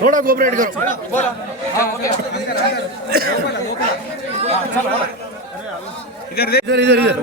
थोड़ा कोऑपरेट करो। इधर इधर इधर इधर इधर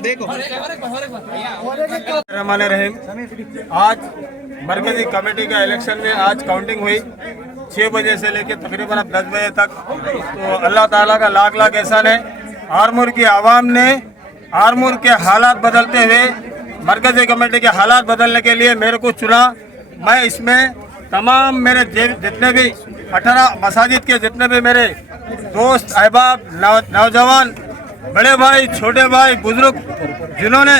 देखो। देखो रहमान रहीम। आज मरकजी कमेटी का इलेक्शन में आज काउंटिंग हुई 6 बजे से लेकर तकरीबन अब 10 बजे तक। तो अल्लाह ताला का लाख लाख एहसान है, आरमूर की आवाम ने आरमूर के हालात बदलते हुए मरकजी कमेटी के हालात बदलने के लिए मेरे को चुना। मैं इसमें तमाम मेरे जितने भी 18 मसाजिद के जितने भी मेरे दोस्त अहबाब, नौजवान, बड़े भाई, छोटे भाई, बुजुर्ग, जिन्होंने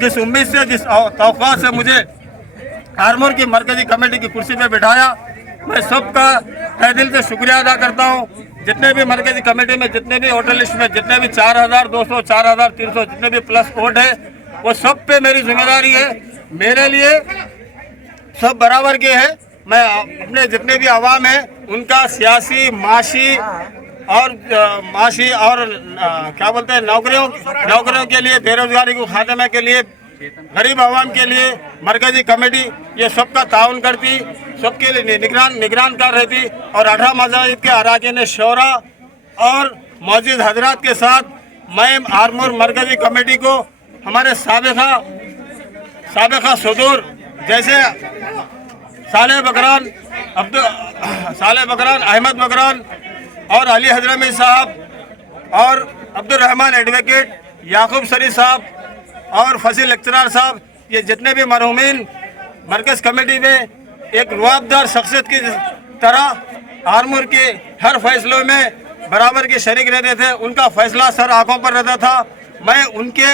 जिस उम्मीद से, जिस तौक़ा से मुझे आरमूर की मरकजी कमेटी की कुर्सी पे बिठाया, मैं सबका तहे दिल से शुक्रिया अदा करता हूँ। जितने भी मरकजी कमेटी में जितने भी वोटर लिस्ट में जितने भी 4200, 4300 जितने भी प्लस वोट है, वो सब पे मेरी जिम्मेदारी है। मेरे लिए सब बराबर के हैं। मैं अपने जितने भी आवाम है उनका सियासी, माशी और क्या बोलते हैं नौकरियों के लिए, बेरोजगारी को खात्मे के लिए, गरीब आवाम के लिए मरकजी कमेटी ये सबका ताउन करती, सबके लिए निगरान कर रही थी। और 18 मसाजिद के अराकीन शोरा और मौजूद हजरात के साथ मैं आरमूर मरकजी कमेटी को हमारे साबिका सदूर जैसे साले बकरान, अहमद बकरान और अली हजरमी साहब और अब्दुल रहमान एडवोकेट, याकूब शरीफ साहब और फसील लेक्चरर साहब, ये जितने भी मरहूमीन मरकज़ कमेटी में एक रुआबदार शख्सियत की तरह आरमूर के हर फैसलों में बराबर के शरीक रहते थे। उनका फैसला सर आंखों पर रहता था। मैं उनके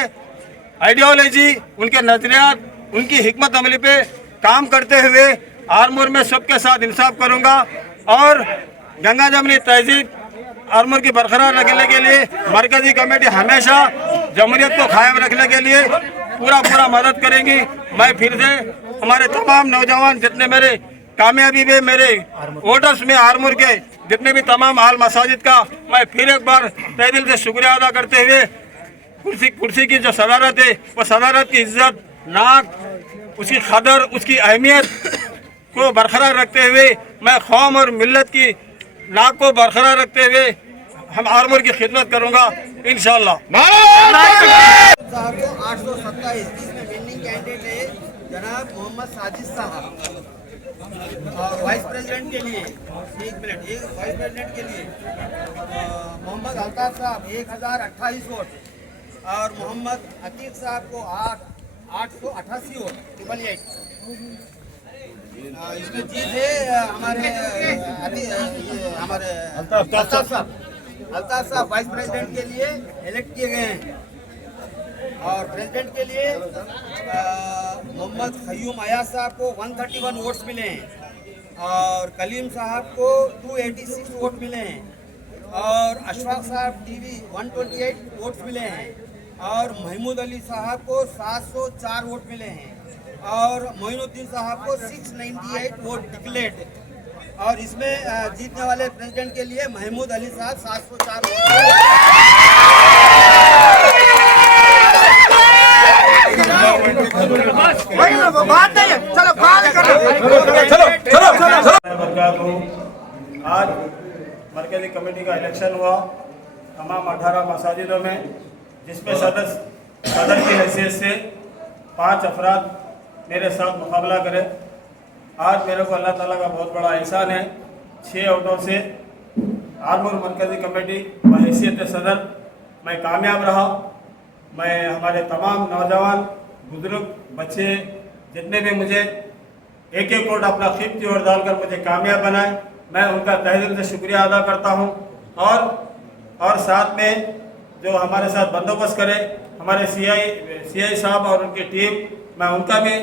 आइडियोलॉजी, उनके नज़रियात, उनकी हिकमत अमली पे काम करते हुए आरमूर में सबके साथ इंसाफ करूँगा और गंगा जमनी तहजीब आरमूर की बरकरार रखने के लिए मरकजी कमेटी हमेशा जमहूरियत को कायम रखने के लिए पूरा मदद करेंगी। मैं फिर से हमारे तमाम नौजवान जितने मेरे कामयाबी में मेरे वोटर्स में आरमूर के जितने भी तमाम आल मसाजिद का मैं फिर एक बार तहे दिल से शुक्रिया अदा करते हुए कुर्सी की जो सदारत है वो सदारत की इज्जत, नाक, उसकी कदर, उसकी अहमियत को बरकरार रखते हुए मैं कौम और मिल्लत की नाक को बरकरार रखते हुए हम आरमूर की खिदमत करूँगा इंशाअल्लाह। 827 जिसमें विनिंग कैंडिडेट है जनाब मोहम्मद साजिद साहब। और वाइस प्रेसिडेंट के लिए वाइस प्रेसिडेंट के लिए मोहम्मद अल्ताफ साहब 1028 वोट और मोहम्मद अतीक साहब को 888 वोट 888। इसमें जीत है हमारे अल्ताफ साहब वाइस प्रेसिडेंट के लिए इलेक्ट किए गए हैं। और प्रेसिडेंट के लिए मोहम्मद खयूम अयाज साहब को 131 वोट्स मिले हैं और कलीम साहब को 286 वोट मिले हैं और अशफाक साहब टीवी 128 वोट्स मिले हैं और महमूद अली साहब को 704 वोट मिले हैं और मोइनुद्दीन साहब को 698 वोट डिक्लेयर्ड। और इसमें जीतने वाले प्रेसिडेंट के लिए महमूद अली साहब 704 वोट बात नहीं है, चलो बात करो। आज मरकजी कमेटी का इलेक्शन हुआ तमाम 18 मसाजिदों में, जिसमें सदर की हैसियत से 5 अफराद मेरे साथ मुकाबला करे। आज मेरे को अल्लाह ताला का बहुत बड़ा एहसान है, 6 वोटों से आरमूर मरकजी कमेटी बहैसियत सदर मैं कामयाब रहा। मैं हमारे तमाम नौजवान बुजुर्ग बच्चे जितने भी मुझे एक वोट अपना कीमती वोट डालकर मुझे कामयाब बनाए, मैं उनका तहे दिल से शुक्रिया अदा करता हूं। और साथ में जो हमारे साथ बंदोबस्त करे हमारे सीआई साहब और उनकी टीम, मैं उनका भी,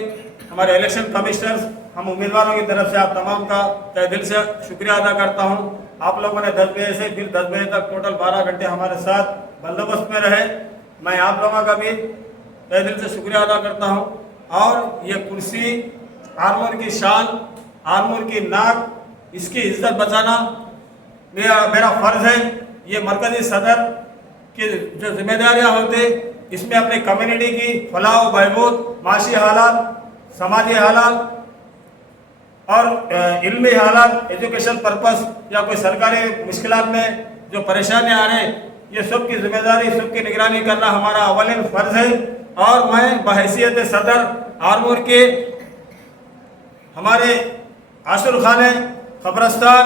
हमारे इलेक्शन कमिश्नर्स, हम उम्मीदवारों की तरफ से आप तमाम का तहे दिल से शुक्रिया अदा करता हूं। आप लोगों ने 10 बजे से फिर 10 बजे तक टोटल 12 घंटे हमारे साथ बंदोबस्त में रहे। मैं आप लोगों का भी तहे दिल से शुक्रिया अदा करता हूं। और ये कुर्सी आरमूर की शान, आरमूर की नाक, इसकी इज्जत बचाना मेरा फ़र्ज़ है। ये मरकज़ी सदर की जो जिम्मेदारियां होते, इसमें अपनी कम्युनिटी की फलाह व बहबूद, माशी हालात, समाजी हालात और इल्मी हालात, एजुकेशन पर्पस या कोई सरकारी मुश्किलात में जो परेशानियां आ रहे हैं, ये सब की जिम्मेदारी, सब की निगरानी करना हमारा अवलिन फ़र्ज़ है। और मैं बहैसियत सदर आरमूर के हमारे आशुर खाने, कब्रस्तान,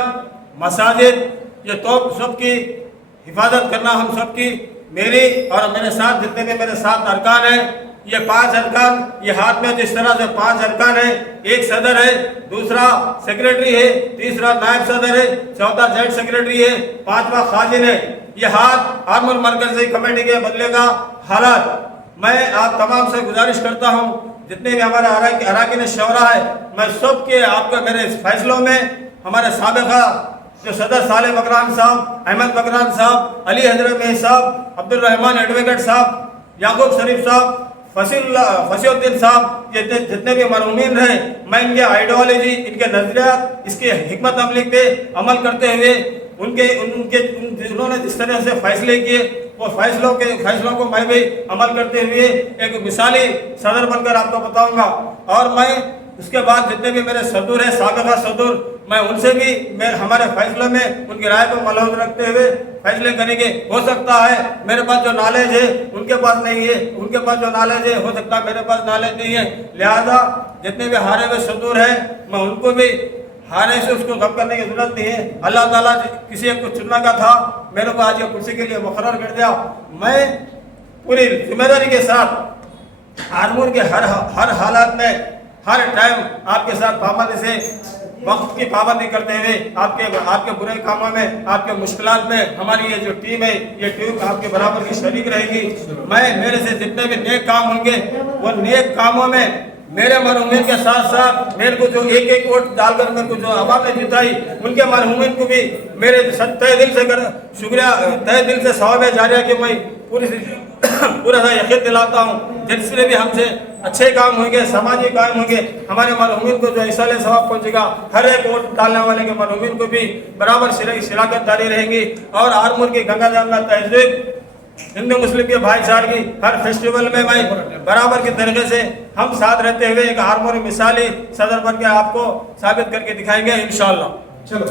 मसाजिद, ये तो सबकी हिफाजत करना हम सबकी, मेरी और मेरे साथ जितने भी मेरे साथ अरकान हैं, ये 5 अरकान, ये हाथ में जिस तरह से 5 अरकान है, एक सदर है, दूसरा सेक्रेटरी है, तीसरा नायब सदर है, चौथा जॉइंट सेक्रेटरी है, 5वां खाजिन है। ये हाथ आरमूर मरकज़ी कमेटी के बदले का हालात। मैं आप तमाम से गुजारिश करता हूँ, जितने भी हमारे अराकीन शौरा है, मैं सब के आपके मेरे फैसलों में हमारे साबिक़ा जो सदर साले बकरान साहब, अहमद बकरान साहब, अली हजरत साहब, अब्दुल रहमान एडवोकेट साहब, याकूब शरीफ साहब, फसीउद्दीन साहब, ये जितने भी मरहूमीन रहे, मैं इनके आइडियोलॉजी, इनके नजरियात, इसके हिकमत अमली पे अमल करते हुए उन्होंने जिस तरह से फैसले किए, वो फैसलों को मैं भी अमल करते हुए एक मिसाली सदर बनकर आपको बताऊंगा। और मैं उसके बाद जितने भी मेरे सदूर हैं, साबिक़ा सदूर, मैं उनसे भी हमारे फैसलों में उनकी राय को मलहूज रखते हुए फैसले करेंगे। हो सकता है मेरे पास जो नॉलेज है उनके पास नहीं है, उनके पास जो नॉलेज है हो सकता है मेरे पास नॉलेज नहीं है। लिहाजा जितने भी हारे हुए सदूर हैं, मैं उनको भी हारे से उसको गम करने की जरूरत नहीं है। अल्लाह ताला किसी एक को चुनने का था, मेरे को आज ये कुर्सी के लिए मुकर्रर कर दिया। मैं पूरी जिम्मेदारी के साथ आरमूर के हर हालात में, हर टाइम आपके साथ पाबंदी से, वक्त की पाबंदी करते हुए आपके बुरे कामों में, आपके मुश्किलात में हमारी ये जो टीम है, ये टीम आपके बराबर की शरीक रहेगी। मेरे से जितने भी नेक काम होंगे, वो नेक कामों में मेरे मरहूमीन के साथ साथ मेरे को जो एक वोट डालकर मेरे को जो आवाम ने जिताई, उनके मरहूमीन को भी मेरे तहे दिल से शुक्रिया, तहे दिल से सवाब जारिया कि मैं पूरा सा यकीन दिलाता हूँ, जिससे भी हमसे अच्छे काम होंगे, समाजी काम होंगे, हमारे मरहूमीन को जो इसाले सवाब पहुँचेगा, हर एक वोट डालने वाले के मरहूमीन को भी बराबर शिराकत जारी रहेगी। और आरमूर की गंगा जमुना तहजीब, हिंदू मुस्लिम के भाईचारे की हर फेस्टिवल में मैं बराबर के तरीके से हम साथ रहते हुए एक आरमूर मिसाली सदर बन के आपको साबित करके दिखाएंगे इंशाअल्लाह। चलो,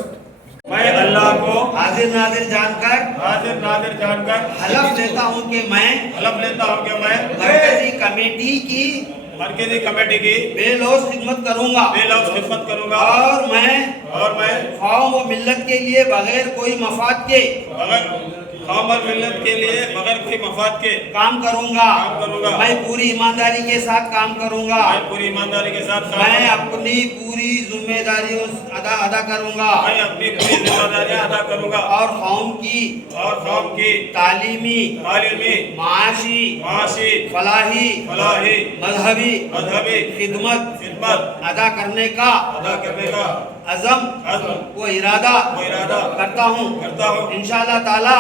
मैं अल्लाह को हाजिर नाजिर जानकर हलफ लेता हूँ कि मैं मरकजी कमेटी की बेलौस खिदमत करूंगा और मैं कौम व मिल्लत के लिए बगैर कोई मफाद के बगैर कोई मफाद के काम करूंगा। मैं पूरी ईमानदारी के साथ काम करूंगा। मैं अपनी पूरी जिम्मेदारियों अदा करूंगा और कौम की तालीमी, माशी, फलाही, मजहबी खिदमत अदा करने का अज़म वो इरादा करता हूँ। इंशाअल्लाह ताला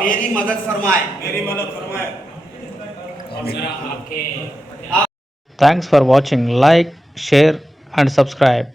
मेरी मदद फरमाए। Thanks for watching. Like, share and subscribe.